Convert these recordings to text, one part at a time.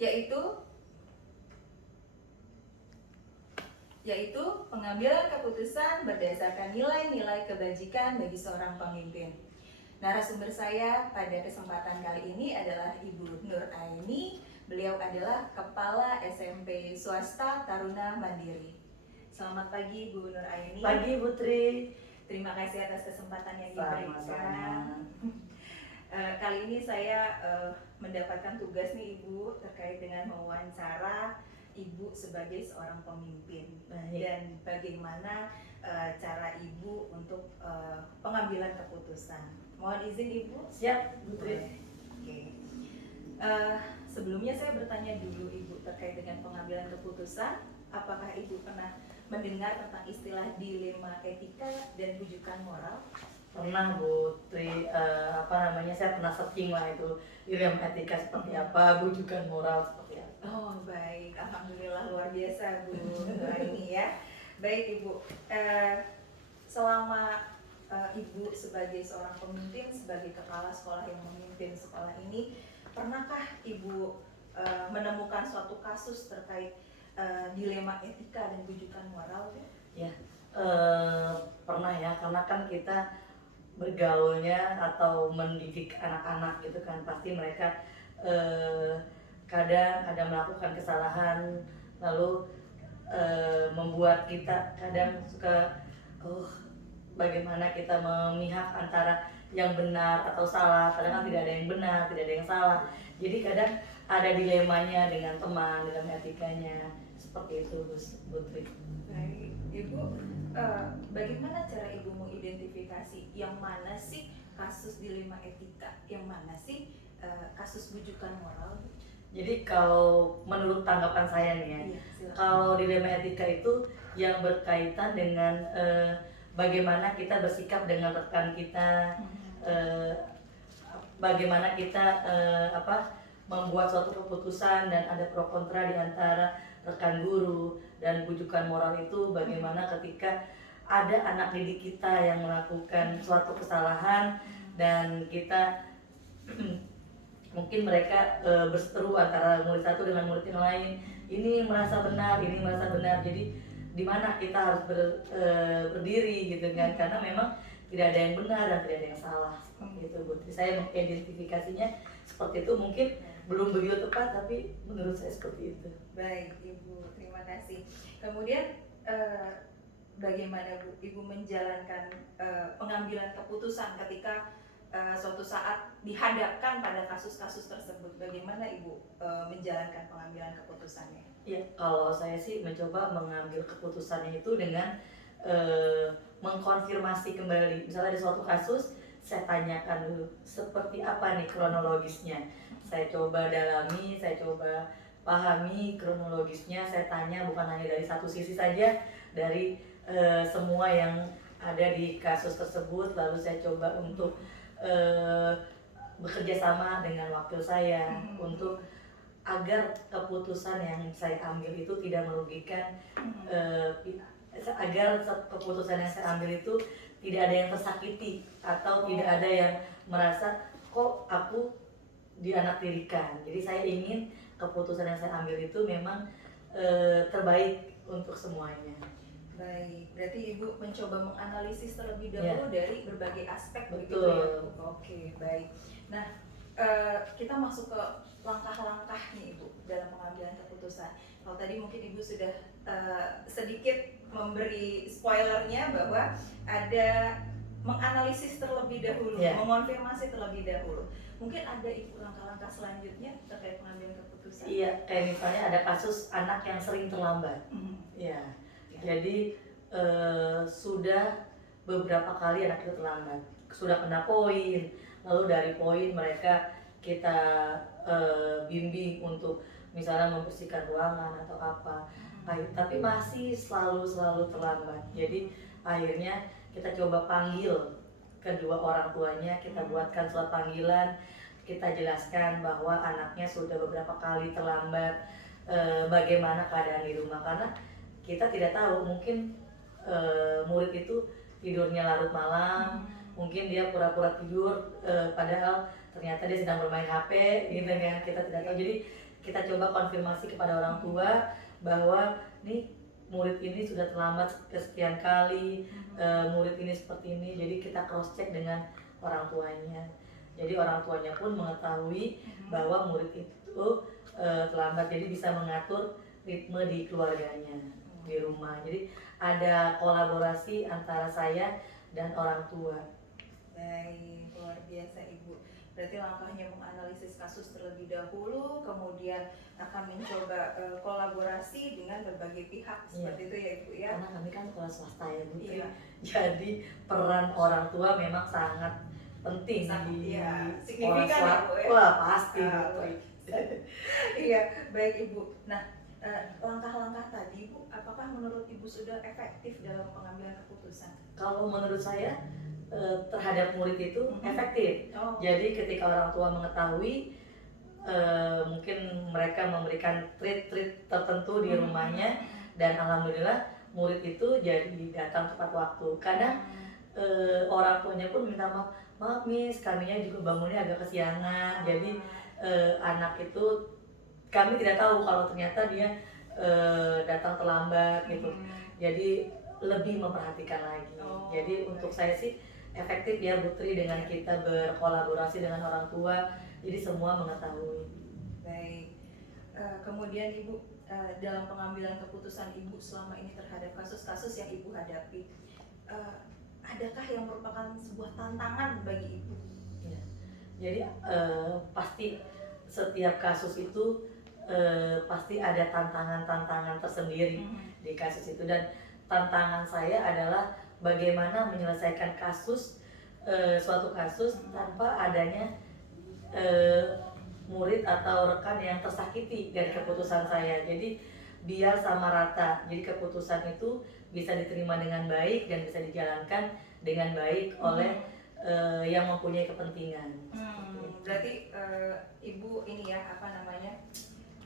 yaitu pengambilan keputusan berdasarkan nilai-nilai kebajikan bagi seorang pemimpin. Narasumber saya pada kesempatan kali ini adalah Ibu Nur Aini. Beliau adalah Kepala SMP Swasta Taruna Mandiri. Selamat pagi Bu Nur Aini. Pagi Putri. Terima kasih atas kesempatan yang Sama-sama. diberikan. Kali ini saya mendapatkan tugas nih Ibu terkait dengan mewawancara Ibu sebagai seorang pemimpin. Baik. Dan bagaimana cara Ibu untuk pengambilan keputusan. Mohon izin Ibu. Siap Putri. Oke. Sebelumnya saya bertanya dulu Ibu terkait dengan pengambilan keputusan. Apakah Ibu pernah mendengar tentang istilah dilema etika dan rujukan moral? Pernah Putri, saya pernah searching lah itu dilema etika seperti apa, rujukan moral seperti apa. Oh baik, alhamdulillah luar biasa Bu ini ya. Baik Ibu, selama Ibu sebagai seorang pemimpin, sebagai kepala sekolah yang memimpin sekolah ini, pernahkah Ibu menemukan suatu kasus terkait dilema etika dan rujukan moral? Ya, pernah ya, karena kan kita bergaulnya atau mendidik anak-anak gitu kan, pasti mereka kadang ada melakukan kesalahan, lalu membuat kita kadang suka bagaimana kita memihak antara yang benar atau salah. Kadang kan tidak ada yang benar, tidak ada yang salah, jadi kadang ada dilemanya dengan teman, dalam etikanya seperti itu Putri. Baik, Ibu, bagaimana cara Ibu mengidentifikasi yang mana sih kasus dilema etika, yang mana sih kasus rujukan moral? Jadi kalau menurut tanggapan saya nih ya, kalau dilema etika itu yang berkaitan dengan bagaimana kita bersikap dengan rekan kita, bagaimana kita membuat suatu keputusan dan ada pro kontra di antara rekan guru. Dan rujukan moral itu bagaimana ketika ada anak didik kita yang melakukan suatu kesalahan dan kita mungkin mereka berseteru antara murid satu dengan murid yang lain, ini merasa benar, ini merasa benar, jadi di mana kita harus berdiri gitu kan, karena memang tidak ada yang benar dan tidak ada yang salah seperti itu Putri. Saya mengidentifikasinya seperti itu, mungkin belum begitu tepat tapi menurut saya seperti itu. Baik Ibu, terima kasih. Kemudian bagaimana Bu Ibu menjalankan pengambilan keputusan ketika suatu saat dihadapkan pada kasus-kasus tersebut? Bagaimana Ibu menjalankan pengambilan keputusannya? Ya, kalau saya sih mencoba mengambil keputusannya itu dengan mengkonfirmasi kembali. Misalnya ada suatu kasus, saya tanyakan dulu seperti apa nih kronologisnya. Saya coba dalami, saya coba pahami kronologisnya. Saya tanya bukan hanya dari satu sisi saja, dari semua yang ada di kasus tersebut. Lalu saya coba untuk bekerja sama dengan wakil saya untuk agar keputusan yang saya ambil itu tidak merugikan, agar keputusan yang saya ambil itu tidak ada yang tersakiti atau tidak ada yang merasa kok aku dianaktirikan. Jadi saya ingin keputusan yang saya ambil itu memang terbaik untuk semuanya. Baik, berarti Ibu mencoba menganalisis terlebih dahulu dari berbagai aspek. Betul. Begitu ya Bu? Oke, baik. Nah, kita masuk ke langkah-langkah nih Ibu dalam pengambilan keputusan. Kalau tadi mungkin Ibu sudah sedikit memberi spoilernya bahwa ada menganalisis terlebih dahulu, mengonfirmasi terlebih dahulu. Mungkin ada Ibu langkah-langkah selanjutnya terkait pengambilan keputusan? Iya, kayak misalnya ada kasus anak yang sering terlambat. Ya. Jadi sudah beberapa kali anak itu terlambat, sudah kena poin, lalu dari poin mereka kita bimbing untuk misalnya membersihkan ruangan atau apa, tapi masih selalu terlambat. Jadi akhirnya kita coba panggil kedua orang tuanya, kita buatkan surat panggilan, kita jelaskan bahwa anaknya sudah beberapa kali terlambat, bagaimana keadaan di rumah, karena kita tidak tahu, mungkin murid itu tidurnya larut malam, mungkin dia pura-pura tidur padahal ternyata dia sedang bermain HP gitu kan, kita tidak tahu. Jadi kita coba konfirmasi kepada orang tua bahwa nih murid ini sudah terlambat kesekian kali, murid ini seperti ini, jadi kita cross check dengan orang tuanya. Jadi orang tuanya pun mengetahui bahwa murid itu terlambat, jadi bisa mengatur ritme di keluarganya, di rumah. Jadi ada kolaborasi antara saya dan orang tua. Baik, luar biasa Ibu. Berarti langkahnya menganalisis kasus terlebih dahulu, kemudian akan mencoba kolaborasi dengan berbagai pihak seperti itu ya Ibu ya. Karena kami kan sekolah swasta ya Bu. Iya. Jadi peran orang tua memang sangat penting di signifikan sekolah ya Bu ya. Wah pasti. Iya, baik Ibu. Nah, langkah-langkah tadi Bu, apakah menurut Ibu sudah efektif dalam pengambilan keputusan? Kalau menurut saya terhadap murid itu efektif. Jadi ketika orang tua mengetahui, mungkin mereka memberikan treat tertentu di rumahnya, dan alhamdulillah murid itu jadi datang tepat waktu. Kadang orang tuanya pun minta maaf Miss, kaminya juga bangunnya agak kesiangan, jadi anak itu kami tidak tahu kalau ternyata dia datang terlambat gitu. Jadi lebih memperhatikan lagi. Jadi untuk saya sih efektif ya Bu Tri dengan kita berkolaborasi dengan orang tua, jadi semua mengetahui. Baik. Kemudian Ibu, dalam pengambilan keputusan Ibu selama ini terhadap kasus-kasus yang Ibu hadapi, adakah yang merupakan sebuah tantangan bagi Ibu? Ya. Jadi pasti setiap kasus itu pasti ada tantangan-tantangan tersendiri di kasus itu, dan tantangan saya adalah bagaimana menyelesaikan suatu kasus tanpa adanya murid atau rekan yang tersakiti dari keputusan saya. Jadi biar sama rata, jadi keputusan itu bisa diterima dengan baik dan bisa dijalankan dengan baik oleh yang mempunyai kepentingan. Berarti Ibu ini ya, apa namanya,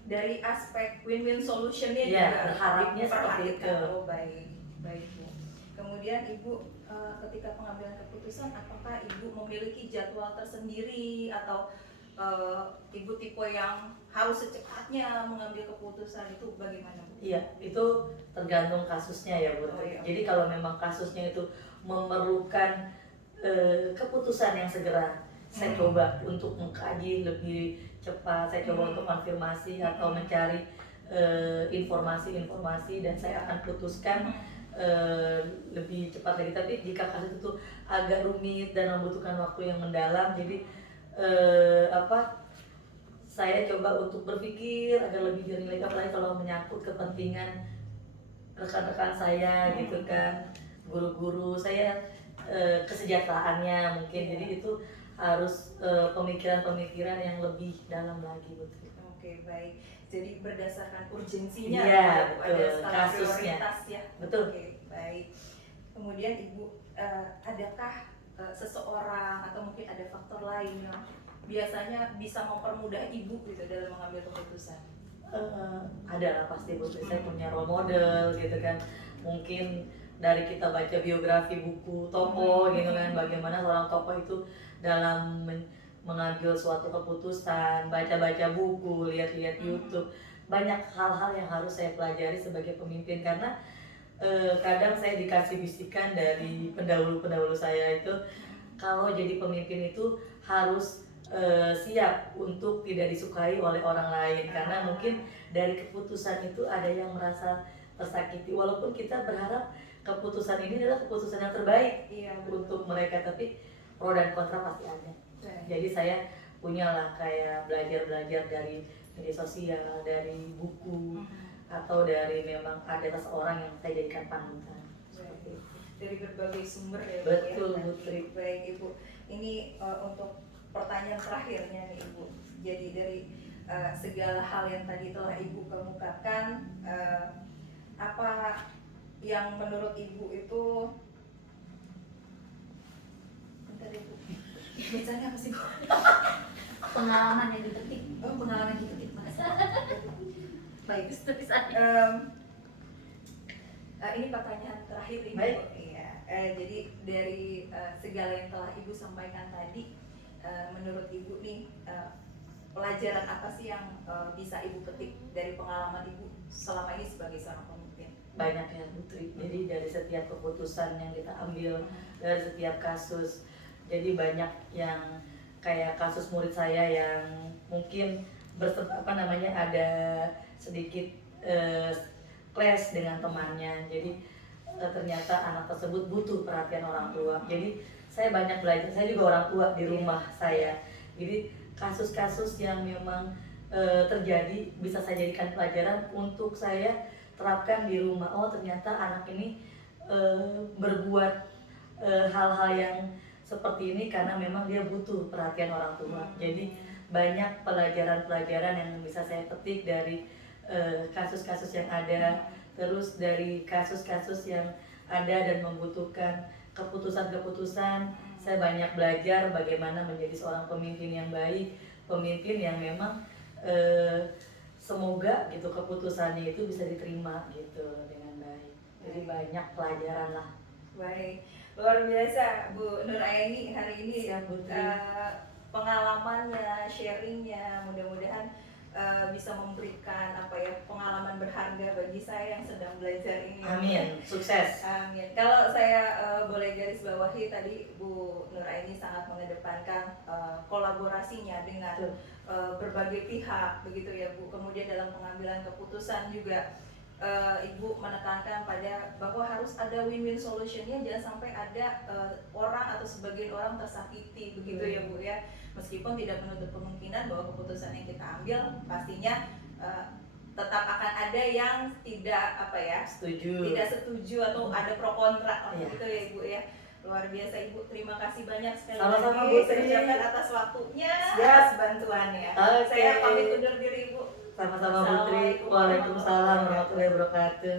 dari aspek win-win solutionnya juga berharapnya seperti itu. Oh baik Bu. Kemudian Ibu ketika pengambilan keputusan, apakah Ibu memiliki jadwal tersendiri atau Ibu tipe yang harus secepatnya mengambil keputusan, itu bagaimana Bu? Iya, itu tergantung kasusnya ya Bu. Jadi kalau memang kasusnya itu memerlukan keputusan yang segera, saya coba untuk mengkaji lebih cepat, saya coba untuk konfirmasi atau mencari informasi-informasi, dan saya akan putuskan lebih cepat lagi. Tapi jika kasus itu agak rumit dan membutuhkan waktu yang mendalam, jadi saya coba untuk berpikir agar lebih jernih lagi, apalagi kalau menyangkut kepentingan rekan-rekan saya gitu kan, guru-guru saya, kesejahteraannya mungkin. Jadi itu harus pemikiran-pemikiran yang lebih dalam lagi betul. Oke, baik. Jadi berdasarkan urgensinya ya, ada skala kasusnya. prioritas ya. Betul. Oke, baik. Kemudian Ibu, adakah seseorang atau mungkin ada faktor lain yang biasanya bisa mempermudah Ibu gitu dalam mengambil keputusan? Ada lah pasti Bu. Saya punya role model gitu kan. Mungkin dari kita baca biografi buku tokoh gitu kan, bagaimana seorang tokoh itu dalam mengambil suatu keputusan, baca-baca buku, lihat-lihat YouTube, banyak hal-hal yang harus saya pelajari sebagai pemimpin. Karena kadang saya dikasih bisikan dari pendahulu-pendahulu saya itu, kalau jadi pemimpin itu harus siap untuk tidak disukai oleh orang lain, karena mungkin dari keputusan itu ada yang merasa tersakiti, walaupun kita berharap keputusan ini adalah keputusan yang terbaik untuk mereka, tapi pro dan kontra pasti ada. Jadi saya punyalah kayak belajar dari media sosial, dari buku, atau dari memang ada seseorang yang saya jadikan panutan. Dari berbagai sumber ya. Betul Bu Tri. Baik Ibu, ini untuk pertanyaan terakhirnya nih Ibu. Jadi dari segala hal yang tadi telah Ibu kemukakan, apa yang menurut Ibu itu, bentar Ibu, bicaranya apa sih Bu? Pengalaman yang dipetik. Oh, pengalaman dipetik Mas. Baik. Ini pertanyaan terakhir Ibu. Iya. Jadi dari segala yang telah Ibu sampaikan tadi, menurut Ibu nih, pelajaran apa sih yang bisa Ibu petik dari pengalaman Ibu selama ini sebagai seorang pemimpin? Banyak ya Putri, jadi dari setiap keputusan yang kita ambil, dari setiap kasus, jadi banyak yang kayak kasus murid saya yang mungkin ada sedikit clash dengan temannya, jadi ternyata anak tersebut butuh perhatian orang tua. Jadi saya banyak belajar, saya juga orang tua di rumah saya, jadi kasus-kasus yang memang terjadi bisa saya jadikan pelajaran untuk saya terapkan di rumah. Oh ternyata anak ini berbuat hal-hal yang seperti ini karena memang dia butuh perhatian orang tua. Jadi banyak pelajaran-pelajaran yang bisa saya petik dari kasus-kasus yang ada, terus dari kasus-kasus yang ada dan membutuhkan keputusan-keputusan. Saya banyak belajar bagaimana menjadi seorang pemimpin yang baik, pemimpin yang memang semoga gitu keputusannya itu bisa diterima gitu dengan baik. Jadi banyak pelajaran lah. Baik, luar biasa Bu Nuraini hari ini. Siap, Putri. Pengalamannya, sharingnya, mudah-mudahan bisa memberikan pengalaman berharga bagi saya yang sedang belajar ini. Amin, sukses. Amin. Kalau saya boleh garis bawahi tadi Bu Nuraini sangat mengedepankan kolaborasinya dengan berbagai pihak begitu ya Bu. Kemudian dalam pengambilan keputusan juga Ibu menekankan pada bahwa harus ada win-win solutionnya, jangan sampai ada orang atau sebagian orang tersakiti begitu ya Bu ya. Meskipun tidak menutup kemungkinan bahwa keputusan yang kita ambil pastinya tetap akan ada yang tidak tidak setuju atau ada pro kontra gitu ya Ibu ya. Luar biasa Ibu, terima kasih banyak sekali Sama-sama, lagi Bu. saya ucapkan atas waktunya, Siap. atas bantuannya. Oke. Saya pamit undur diri Ibu. Sama-sama Putri. Waalaikumsalam warahmatullahi wabarakatuh.